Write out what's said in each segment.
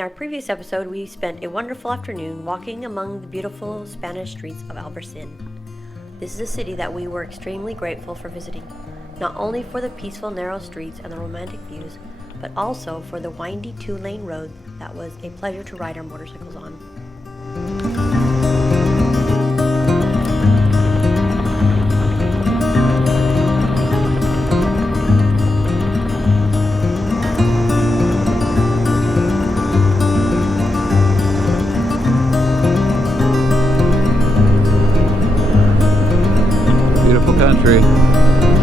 In our previous episode, we spent a wonderful afternoon walking among the beautiful Spanish streets of Albercin. This is a city that we were extremely grateful for visiting, not only for the peaceful narrow streets and the romantic views, but also for the windy 2-lane road that was a pleasure to ride our motorcycles on. Beautiful country.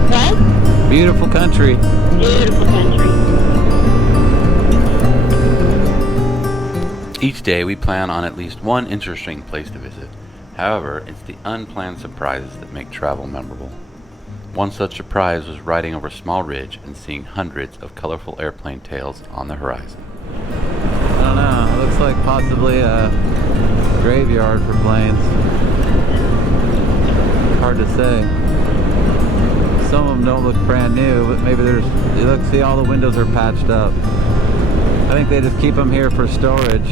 What? Beautiful country. Beautiful country. Each day we plan on at least one interesting place to visit. However, it's the unplanned surprises that make travel memorable. One such surprise was riding over a small ridge and seeing hundreds of colorful airplane tails on the horizon. I don't know, it looks like possibly a graveyard for planes. Hard to say. Some of them don't look brand new, but maybe see all the windows are patched up. I think they just keep them here for storage.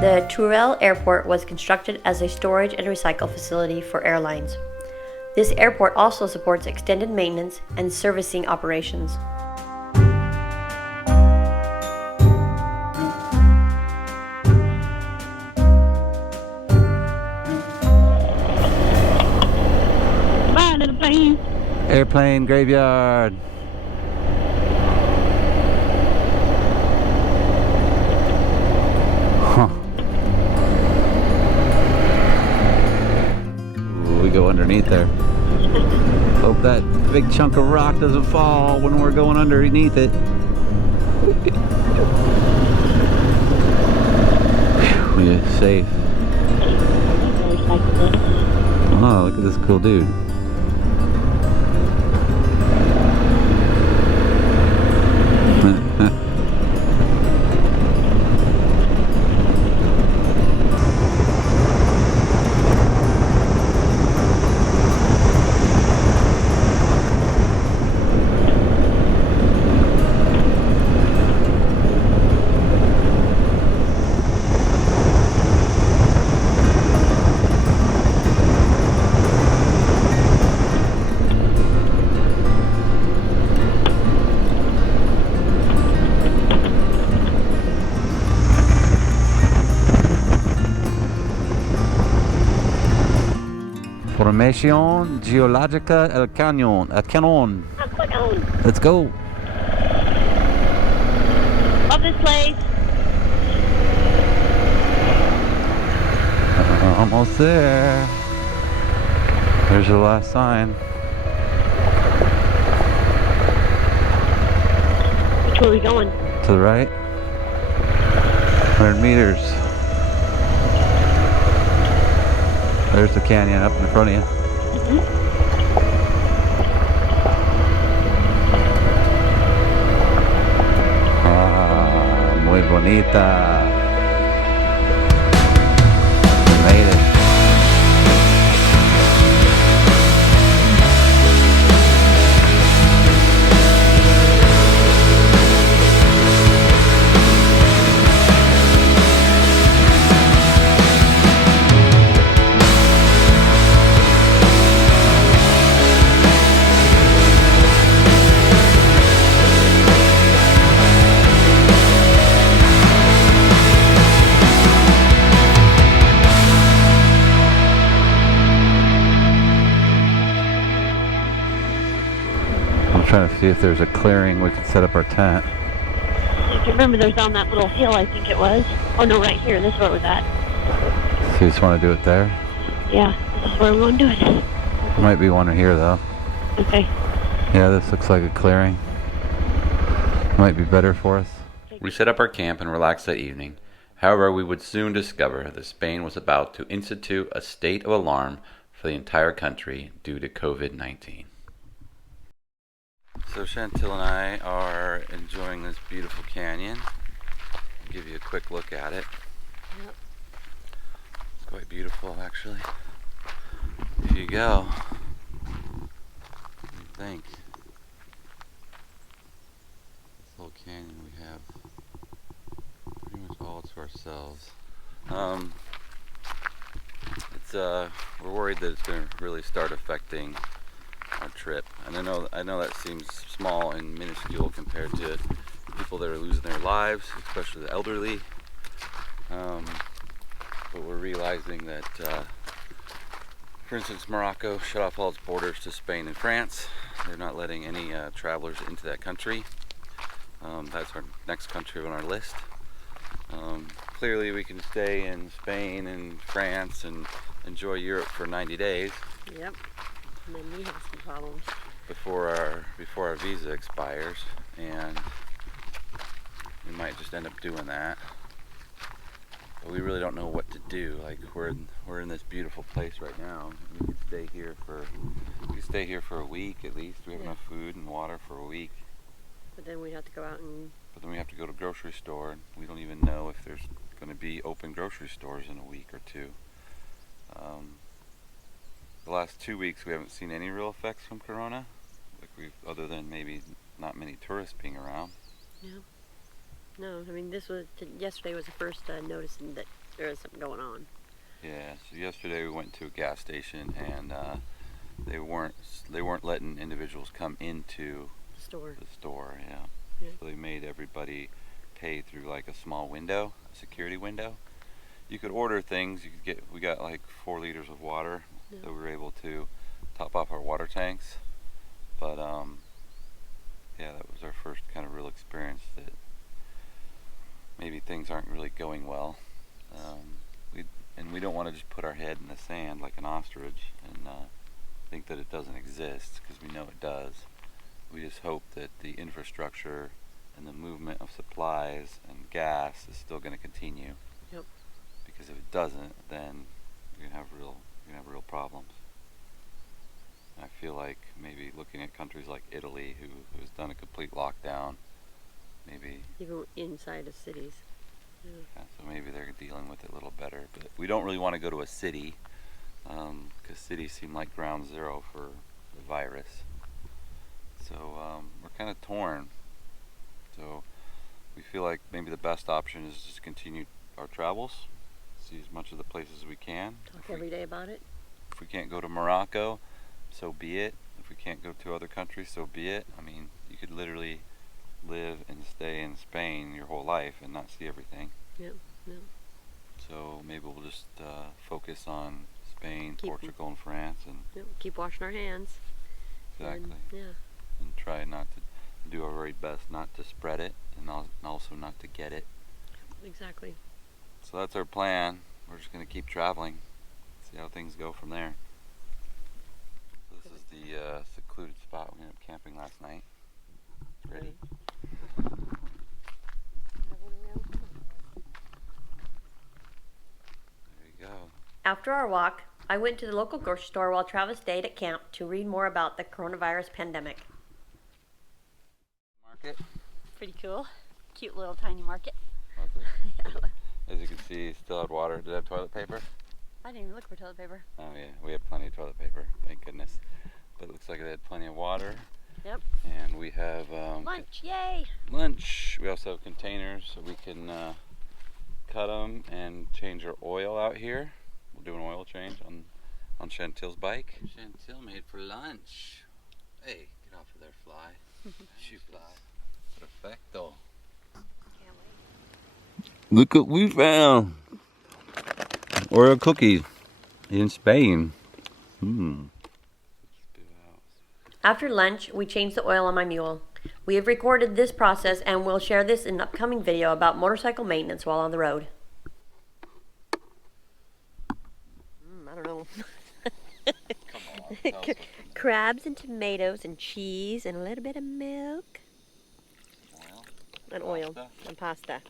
The Teruel Airport was constructed as a storage and recycle facility for airlines. This airport also supports extended maintenance and servicing operations. Bye, little plane. Airplane graveyard. Huh. Ooh, we go underneath there. Hope that big chunk of rock doesn't fall when we're going underneath it. We're safe. Oh, look at this cool dude. Formación Geológica El Cañón. Let's go. Love this place. Almost there. There's the last sign. Which way are we going? To the right. 100 meters. There's the canyon up in front of you. Ah, muy bonita. We made it. Trying to see if there's a clearing we can set up our tent. If you remember, there's on that little hill, I think it was. Oh no, right here. This is where it was at. So you just want to do it there? Yeah, this is where we want to do it. There might be one here though. Okay. Yeah, this looks like a clearing. Might be better for us. We set up our camp and relaxed that evening. However, we would soon discover that Spain was about to institute a state of alarm for the entire country due to COVID-19. So Chantil and I are enjoying this beautiful canyon. I'll give you a quick look at it. Yep. quite beautiful, actually. Here you go. What do you think? This little canyon we have pretty much all to ourselves. We're worried that it's going to really start affecting our trip. And I know that seems small and minuscule compared to people that are losing their lives, especially the elderly. But we're realizing that, for instance, Morocco shut off all its borders to Spain and France. They're not letting any travelers into that country. That's our next country on our list. Clearly we can stay in Spain and France and enjoy Europe for 90 days. Yep. And then we have some problems. Before our visa expires, and we might just end up doing that. But we really don't know what to do. Like we're in this beautiful place right now. We could stay here for a week at least. We have enough food and water for a week. But then we have to go out and. But then we have to go to grocery store. We don't even know if there's going to be open grocery stores in a week or two. The last 2 weeks we haven't seen any real effects from Corona, other than maybe not many tourists being around. Yeah. No, I mean yesterday was the first noticing that there was something going on. Yeah. So yesterday we went to a gas station and they weren't letting individuals come into The store. Yeah. So they made everybody pay through like a small window, a security window. You could order things. We got like 4 liters of water. So we were able to top off our water tanks, but yeah, that was our first kind of real experience that maybe things aren't really going well. We don't want to just put our head in the sand like an ostrich and think that it doesn't exist, because we know it does. We just hope that the infrastructure and the movement of supplies and gas is still going to continue. Yep. Because if it doesn't, then we're gonna have real problems. I feel like maybe looking at countries like Italy, who has done a complete lockdown, maybe even inside of cities. Yeah, so maybe they're dealing with it a little better. But we don't really want to go to a city, because cities seem like ground zero for the virus. So we're kind of torn. So we feel like maybe the best option is just continue our travels. See as much of the places as we can. Talk every day about it. If we can't go to Morocco, so be it. If we can't go to other countries, so be it. I mean, you could literally live and stay in Spain your whole life and not see everything. Yep. So maybe we'll just focus on Spain, Portugal, and France, and keep washing our hands. Exactly. And try not to do our very best not to spread it, and also not to get it. Exactly. So that's our plan. We're just going to keep traveling, see how things go from there. So this is the secluded spot we ended up camping last night. Ready? There you go. After our walk, I went to the local grocery store while Travis stayed at camp to read more about the coronavirus pandemic. Market? Pretty cool. Cute little tiny market. As you can see, still had water. Did it have toilet paper? I didn't even look for toilet paper. Oh yeah, we have plenty of toilet paper, thank goodness. But it looks like it had plenty of water. Yep. And we have lunch, yay! Lunch. We also have containers so we can cut them and change our oil out here. We'll do an oil change on Chantil's bike. Chantil made for lunch. Hey, get off of there, fly. She fly. Perfecto. Look what we found! Oreo cookies in Spain. After lunch, we changed the oil on my mule. We have recorded this process and will share this in an upcoming video about motorcycle maintenance while on the road. I don't know. Come on. Crabs and tomatoes and cheese and a little bit of milk. Oil? And oil and pasta.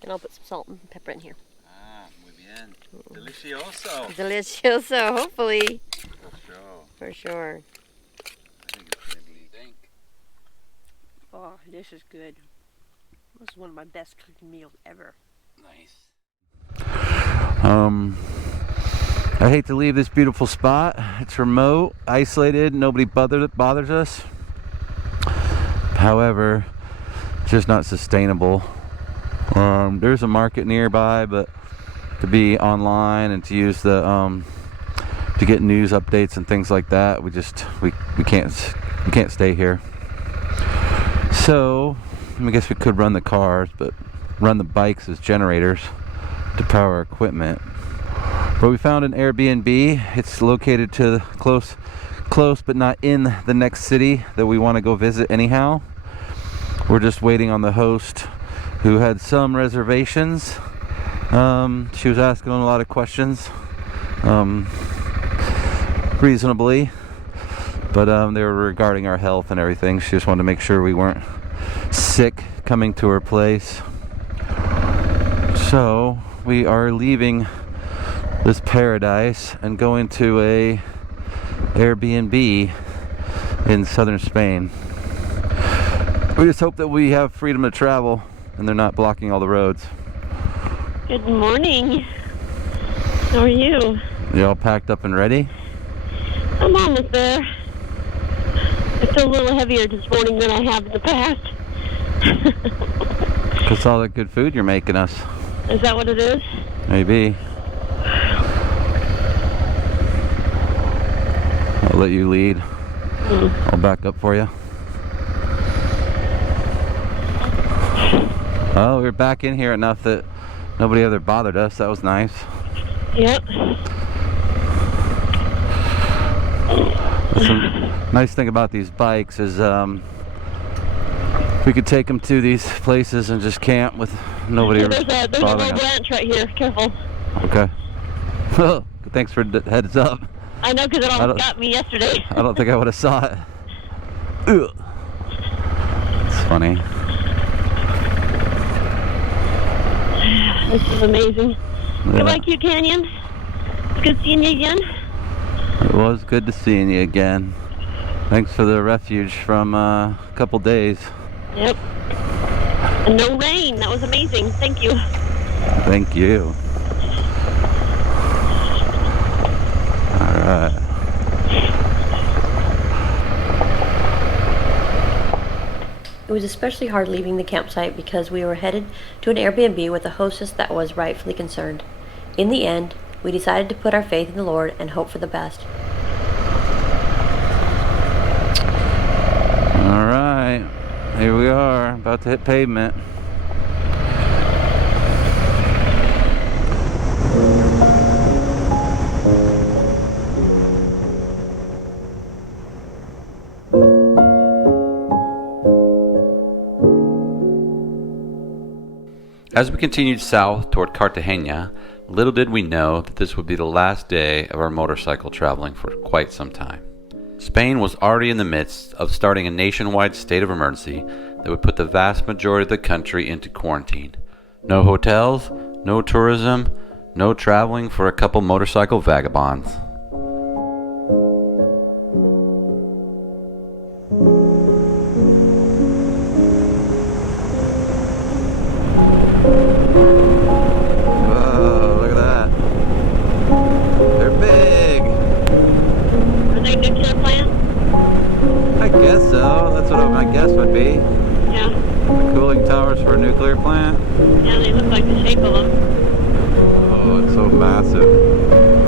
And I'll put some salt and pepper in here. Ah, muy bien. Delicioso. Delicioso, hopefully. For sure. For sure. I think it's going to be dank. Oh, this is good. This is one of my best cooking meals ever. Nice. I hate to leave this beautiful spot. It's remote, isolated, nobody bothers us. However, it's just not sustainable. There's a market nearby, but to be online and to use the to get news updates and things like that, we can't stay here. So I guess we could run the cars, but run the bikes as generators to power our equipment. But we found an Airbnb. It's located to close but not in the next city that we want to go visit anyhow. We're just waiting on the host, who had some reservations. She was asking a lot of questions, reasonably, but they were regarding our health and everything. She just wanted to make sure we weren't sick coming to her place. So we are leaving this paradise and going to a Airbnb in southern Spain. We just hope that we have freedom to travel and they're not blocking all the roads. Good morning. How are you? You all packed up and ready? I'm almost there. I feel a little heavier this morning than I have in the past. Because all that good food you're making us. Is that what it is? Maybe. I'll let you lead. I'll back up for you. Oh, we're back in here enough that nobody ever bothered us. That was nice. Yep. The nice thing about these bikes is we could take them to these places and just camp with nobody There's a little bothering us. branch right here. Careful. Okay. Thanks for the heads up. I know, because it almost got me yesterday. I don't think I would have saw it. Ugh. It's funny. This is amazing. Yeah. You like you, Canyon? It's good seeing you again. It was good to seeing you again. Thanks for the refuge from a couple days. Yep. And no rain. That was amazing. Thank you. Thank you. Alright. It was especially hard leaving the campsite because we were headed to an Airbnb with a hostess that was rightfully concerned. In the end, we decided to put our faith in the Lord and hope for the best. Alright. Here we are, about to hit pavement. As we continued south toward Cartagena, little did we know that this would be the last day of our motorcycle traveling for quite some time. Spain was already in the midst of starting a nationwide state of emergency that would put the vast majority of the country into quarantine. No hotels, no tourism, no traveling for a couple motorcycle vagabonds. Nuclear plant? Yeah, they look like the shape of them. Oh, it's so massive.